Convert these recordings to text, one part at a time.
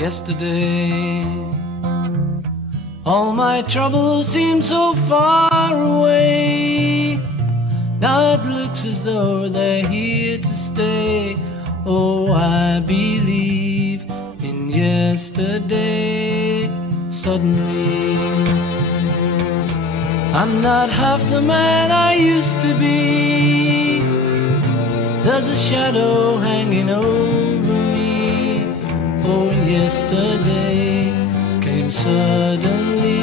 yesterday. All my troubles seem so far away. Now it looks as though they're here to stay. Oh, I believe in yesterday. Suddenly, I'm not half the man I used to be. There's a shadow hanging over me. Oh, yesterday came suddenly.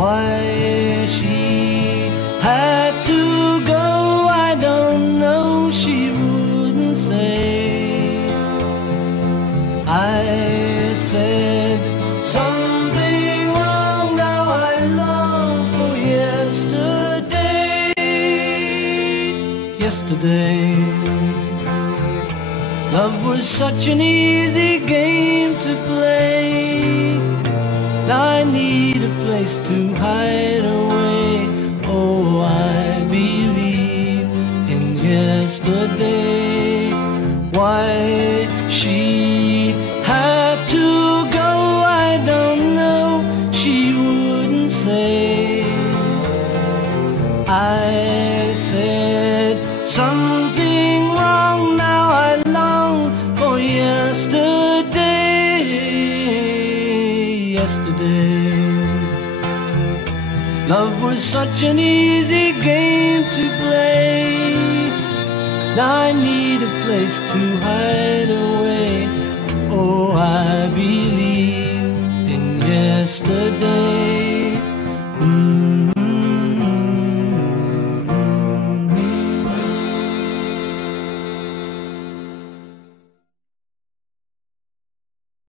Why she had to go, I don't know, she wouldn't say. I said something wrong, now I long for yesterday. Yesterday, love was such an easy game to play. Now I need a place to hide away. Oh, I believe in yesterday. Why she had to go, I don't know, she wouldn't say. I said something wrong, now I long for yesterday. Yesterday, love was such an easy game to play. Now I need a place to hide away. Oh, I believe in yesterday.